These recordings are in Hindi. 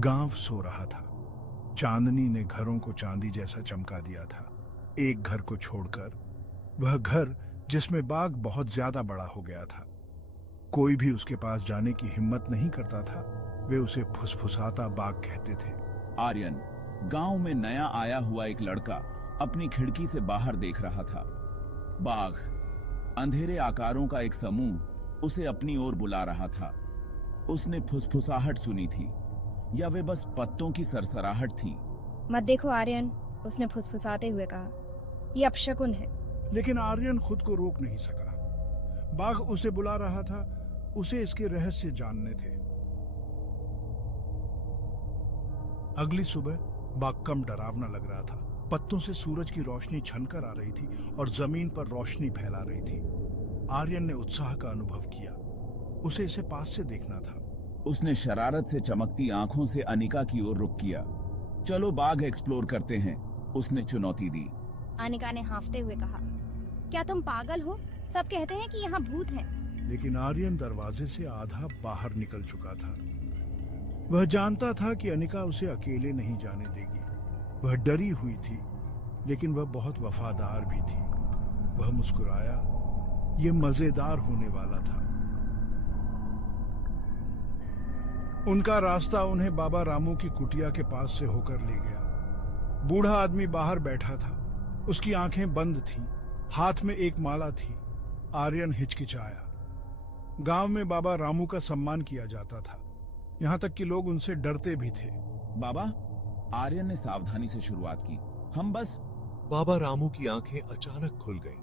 गांव सो रहा था। चांदनी ने घरों को चांदी जैसा चमका दिया था। एक घर को छोड़कर, वह घर जिसमें बाग बहुत ज्यादा बड़ा हो गया था। कोई भी उसके पास जाने की हिम्मत नहीं करता था। वे उसे फुसफुसाता बाग कहते थे। आर्यन गांव में नया आया हुआ एक लड़का अपनी खिड़की से बाहर देख रहा था। बाघ अंधेरे आकारों का एक समूह उसे अपनी ओर बुला रहा था। उसने फुसफुसाहट सुनी थी, या वे बस पत्तों की सरसराहट थी। मत देखो आर्यन, उसने फुसफुसाते हुए कहा। ये अपशकुन है। लेकिन आर्यन खुद को रोक नहीं सका। बाघ उसे बुला रहा था, उसे इसके रहस्य जानने थे। अगली सुबह बाघ कम डरावना लग रहा था। पत्तों से सूरज की रोशनी छनकर आ रही थी और जमीन पर रोशनी फैला रही थी। आर्यन ने उत्साह का अनुभव किया। उसे इसे पास से देखना था। उसने शरारत से चमकती आंखों से अनिका की ओर रुख किया। चलो बाघ एक्सप्लोर करते हैं, उसने चुनौती दी। अनिका ने हाँफते हुए कहा, क्या तुम पागल हो? सब कहते हैं कि यहाँ भूत है। लेकिन आर्यन दरवाजे से आधा बाहर निकल चुका था। वह जानता था कि अनिका उसे अकेले नहीं जाने देगी। वह डरी हुई थी, लेकिन वह बहुत वफादार भी थी। वह मुस्कुराया। यह मजेदार होने वाला था। उनका रास्ता उन्हें बाबा रामू की कुटिया के पास से होकर ले गया। बूढ़ा आदमी बाहर बैठा था। उसकी आंखें बंद थीं, हाथ में एक माला थी। आर्यन हिचकिचाया। गांव में बाबा रामू का सम्मान किया जाता था, यहाँ तक कि लोग उनसे डरते भी थे। बाबा, आर्यन ने सावधानी से शुरुआत की, हम बस। बाबा रामू की आंखें अचानक खुल गईं।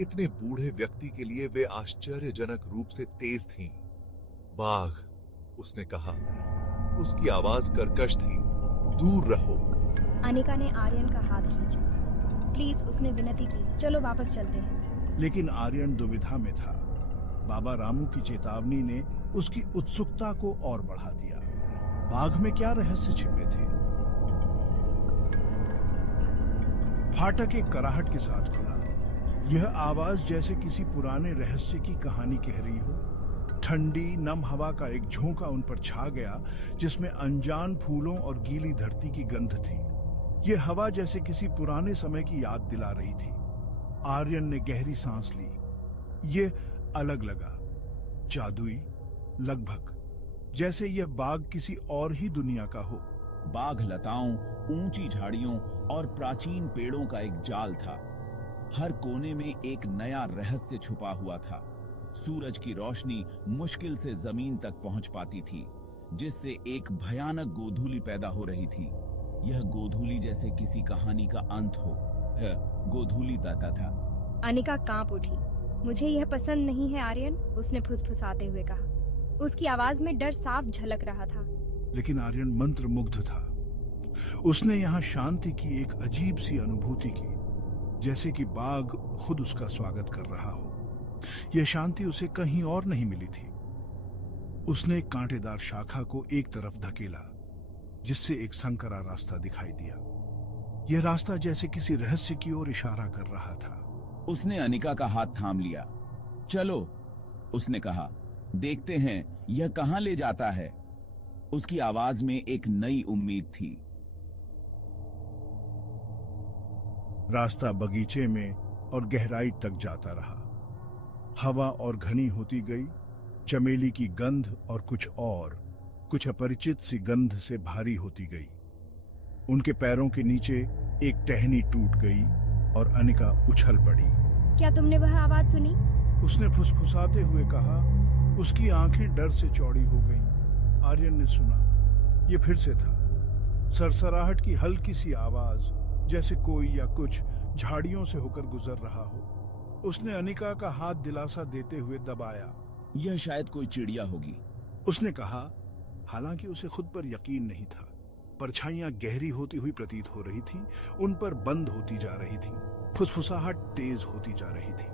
इतने बूढ़े व्यक्ति के लिए वे आश्चर्यजनक रूप से तेज थीं। बाघ, उसने कहा। उसकी आवाज कर्कश थी। दूर रहो। अनिका ने आर्यन का हाथ खींचा। प्लीज, उसने विनती की। चलो वापस चलते हैं। लेकिन आर्यन दुविधा में था। बाबा रामू की चेतावनी ने उसकी उत्सुकता को और बढ़ा दिया। बाघ में क्या रहस्य छिपे थे? फाटक एक कराहट के साथ खुला। यह आवाज जैसे किसी पुराने रहस्य की कहानी कह रही हो। ठंडी नम हवा का एक झोंका उन पर छा गया, जिसमें अनजान फूलों और गीली धरती की गंध थी। यह हवा जैसे किसी पुराने समय की याद दिला रही थी। आर्यन ने गहरी सांस ली। यह अलग लगा, जादुई, लगभग जैसे यह बाग किसी और ही दुनिया का हो। बाघ लताओं, ऊंची झाड़ियों और प्राचीन पेड़ों का एक जाल था। हर कोने में एक नया रहस्य छुपा हुआ था। सूरज की रोशनी मुश्किल से जमीन तक पहुंच पाती थी, जिससे एक भयानक गोधूली पैदा हो रही थी। यह गोधूली जैसे किसी कहानी का अंत हो। गोधूली बहता था। अनिका कांप उठी। मुझे यह पसंद नहीं है आर्यन, उसने फुसफुसाते हुए कहा। उसकी आवाज में डर साफ झलक रहा था। लेकिन आर्यन मंत्रमुग्ध था। उसने यहाँ शांति की एक अजीब सी अनुभूति की, जैसे कि बाघ खुद उसका स्वागत कर रहा हो। यह शांति उसे कहीं और नहीं मिली थी। उसने एक कांटेदार शाखा को एक तरफ धकेला, जिससे एक संकरा रास्ता दिखाई दिया। यह रास्ता जैसे किसी रहस्य की ओर इशारा कर रहा था। उसने अनिका का हाथ थाम लिया। चलो, उसने कहा, देखते हैं यह कहां ले जाता है। उसकी आवाज में एक नई उम्मीद थी। रास्ता बगीचे में और गहराई तक जाता रहा। हवा और घनी होती गई। चमेली की गंध और कुछ अपरिचित सी गंध से भारी होती गई। उनके पैरों के नीचे एक टहनी टूट गई और अनिका उछल पड़ी। क्या तुमने वह आवाज सुनी? उसने फुसफुसाते हुए कहा। उसकी आंखें डर से चौड़ी हो गईं। आर्यन ने सुना। यह फिर से था। सरसराहट की हल्की सी आवाज, जैसे कोई या कुछ झाड़ियों से होकर गुजर रहा हो। उसने अनिका का हाथ दिलासा देते हुए दबाया। यह शायद कोई चिड़िया होगी, उसने कहा। हालांकि उसे खुद पर यकीन नहीं था। परछाइयां गहरी होती हुई प्रतीत हो रही थीं, उन पर बंद होती जा रही थीं। फुसफुसाहट तेज होती जा रही थी।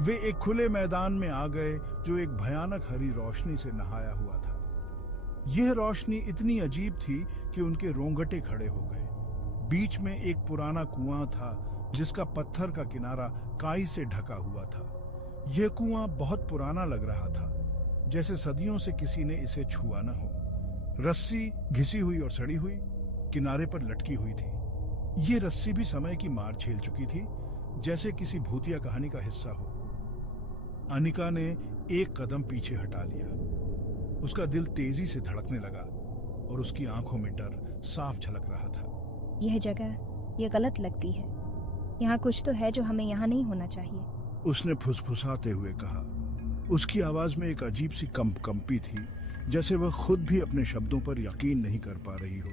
वे एक खुले मैदान में आ गए, जो एक भयानक हरी रोशनी से नहाया हुआ था। यह रोशनी इतनी अजीब थी कि उनके रोंगटे खड़े हो गए। बीच में एक पुराना कुआं था, जिसका पत्थर का किनारा काई से ढका हुआ था। यह कुआं बहुत पुराना लग रहा था, जैसे सदियों से किसी ने इसे छुआ न हो। रस्सी घिसी हुई और सड़ी हुई किनारे पर लटकी हुई थी। ये रस्सी भी समय की मार झेल चुकी थी, जैसे किसी भूतिया कहानी का हिस्सा हो। अनिका ने एक कदम पीछे हटा लिया। उसका दिल तेजी से धड़कने लगा और उसकी आंखों में डर साफ झलक रहा था। यह जगह ये गलत लगती है। यहाँ कुछ तो है जो हमें यहाँ नहीं होना चाहिए, उसने फुसफुसाते हुए कहा। उसकी आवाज में एक अजीब सी कंपी थी, जैसे वह खुद भी अपने शब्दों पर यकीन नहीं कर पा रही हो।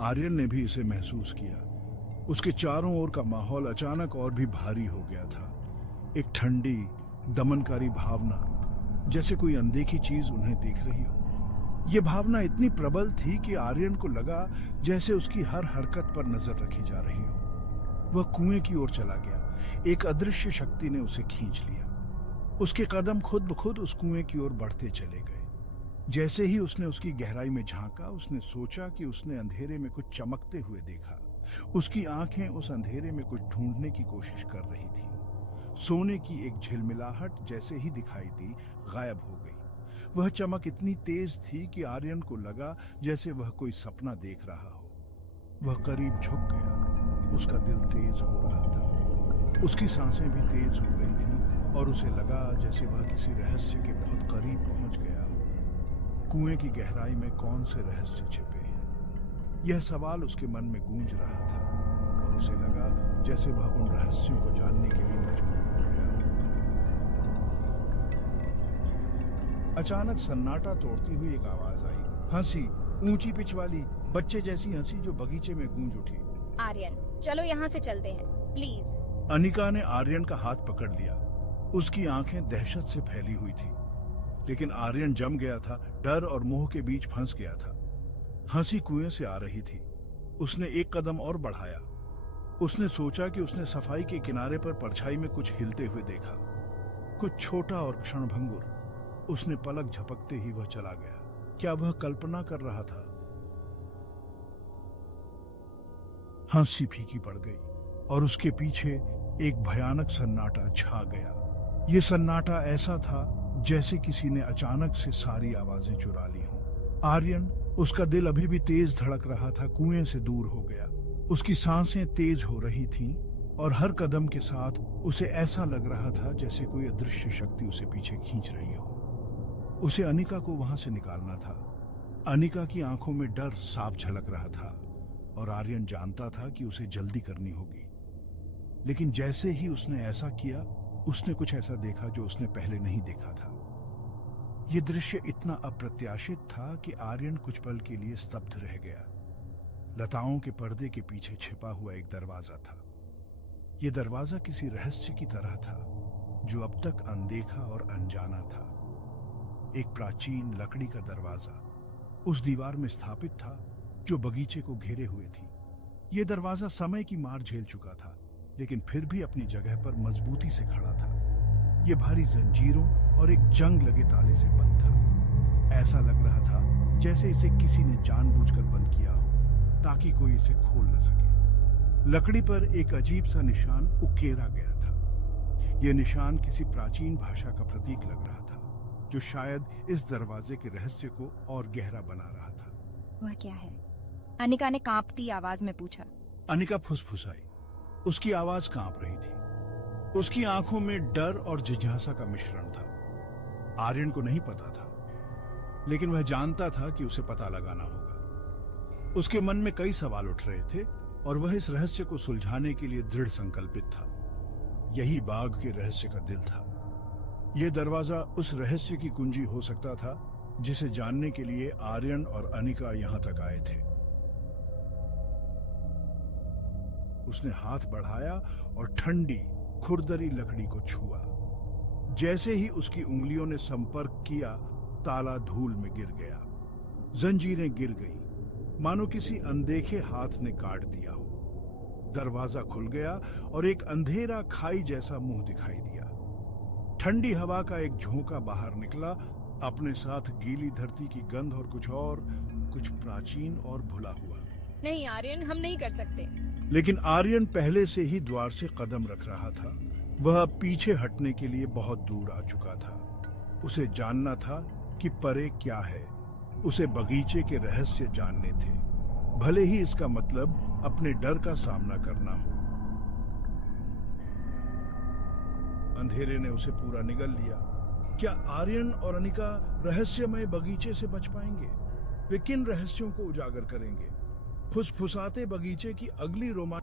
आर्यन ने भी इसे महसूस किया। उसके चारों ओर का माहौल अचानक और भी भारी हो गया था। एक ठंडी दमनकारी भावना, जैसे कोई अनदेखी चीज उन्हें देख रही हो। यह भावना इतनी प्रबल थी कि आर्यन को लगा जैसे उसकी हर हरकत पर नजर रखी जा रही हो। वह कुएं की ओर चला गया। एक अदृश्य शक्ति ने उसे खींच लिया। उसके कदम खुद ब खुद उस कुएं की ओर बढ़ते चले गए। जैसे ही उसने उसकी गहराई में झांका, उसने सोचा कि उसने अंधेरे में कुछ चमकते हुए देखा। उसकी आंखें उस अंधेरे में कुछ ढूंढने की कोशिश कर रही थी। सोने की एक झिलमिलाहट जैसे ही दिखाई दी, गायब हो गई। वह चमक इतनी तेज थी कि आर्यन को लगा जैसे वह कोई सपना देख रहा हो। वह करीब झुक गया। उसका दिल तेज हो रहा था। उसकी सांसें भी तेज हो गई थीं और उसे लगा जैसे वह किसी रहस्य के बहुत करीब पहुंच गया हो। कुएं की गहराई में कौन से रहस्य छिपे हैं? यह सवाल उसके मन में गूंज रहा था और उसे लगा जैसे वह उन रहस्यों को जानने के लिए मजबूर हो गया। अचानक सन्नाटा तोड़ती हुई एक आवाज आई। हंसी, ऊंची पिच वाली, बच्चे जैसी हंसी जो बगीचे में गूंज उठी। आर्यन, चलो यहाँ से चलते हैं, प्लीज। अनिका ने आर्यन का हाथ पकड़ लिया। उसकी आंखें दहशत से फैली हुई थी, लेकिन आर्यन जम गया था। डर और मोह के बीच फंस गया था। हंसी कुएं से आ रही थी। उसने एक कदम और बढ़ाया। उसने सोचा कि उसने सफाई के किनारे पर परछाई में कुछ हिलते हुए देखा, कुछ छोटा और क्षणभंगुर। उसने पलक झपकते ही वह चला गया। क्या वह कल्पना कर रहा था? हंसी फीकी पड़ गई और उसके पीछे एक भयानक सन्नाटा छा गया। यह सन्नाटा ऐसा था जैसे किसी ने अचानक से सारी आवाजें चुरा ली हों। आर्यन, उसका दिल अभी भी तेज धड़क रहा था, कुएं से दूर हो गया। उसकी सांसें तेज हो रही थीं और हर कदम के साथ उसे ऐसा लग रहा था जैसे कोई अदृश्य शक्ति उसे पीछे खींच रही हो। उसे अनिका को वहां से निकालना था। अनिका की आंखों में डर साफ झलक रहा था और आर्यन जानता था कि उसे जल्दी करनी होगी। लेकिन जैसे ही उसने ऐसा किया, उसने कुछ ऐसा देखा जो उसने पहले नहीं देखा था। यह दृश्य इतना अप्रत्याशित था कि आर्यन कुछ पल के लिए स्तब्ध रह गया। लताओं के पर्दे के पीछे छिपा हुआ एक दरवाजा था। यह दरवाजा किसी रहस्य की तरह था जो अब तक अनदेखा और अनजाना था। एक प्राचीन लकड़ी का दरवाजा उस दीवार में स्थापित था जो बगीचे को घेरे हुए थी। यह दरवाजा समय की मार झेल चुका था, लेकिन फिर भी अपनी जगह पर मजबूती से खड़ा था। यह भारी जंजीरों और एक जंग लगे ताले से बंद था। ऐसा लग रहा था जैसे इसे किसी ने जानबूझकर बंद किया हो ताकि कोई इसे खोल न सके। लकड़ी पर एक अजीब सा निशान उकेरा गया था। यह निशान किसी प्राचीन भाषा का प्रतीक लग रहा था, जो शायद इस दरवाजे के रहस्य को और गहरा बना रहा था। वह क्या है? अनिका ने कांपती आवाज में पूछा। अनिका फुसफुसाई। उसकी आवाज कांप रही थी। उसकी आंखों में डर और जिज्ञासा का मिश्रण था। आर्यन को नहीं पता था, लेकिन वह जानता था कि उसे पता लगाना होगा। उसके मन में कई सवाल उठ रहे थे और वह इस रहस्य को सुलझाने के लिए दृढ़ संकल्पित था। यही बाघ के रहस्य का दिल था। यह दरवाजा उस रहस्य की कुंजी हो सकता था जिसे जानने के लिए आर्यन और अनिका यहां तक आए थे। उसने हाथ बढ़ाया और ठंडी खुरदरी लकड़ी को छुआ। जैसे ही उसकी उंगलियों ने संपर्क किया, ताला धूल में गिर गया। जंजीरें गिर गईं, मानो किसी अनदेखे हाथ ने काट दिया हो। दरवाजा खुल गया और एक अंधेरा खाई जैसा मुंह दिखाई दिया। ठंडी हवा का एक झोंका बाहर निकला, अपने साथ गीली धरती की गंध और कुछ प्राचीन और भुला हुआ। नहीं आर्यन, हम नहीं कर सकते। लेकिन आर्यन पहले से ही द्वार से कदम रख रहा था। वह अब पीछे हटने के लिए बहुत दूर आ चुका था। उसे जानना था कि परे क्या है। उसे बगीचे के रहस्य जानने थे, भले ही इसका मतलब अपने डर का सामना करना हो। अंधेरे ने उसे पूरा निगल लिया। क्या आर्यन और अनिका रहस्यमय बगीचे से बच पाएंगे? वे किन रहस्यों को उजागर करेंगे? फुसफुसाते बगीचे की अगली रोमांच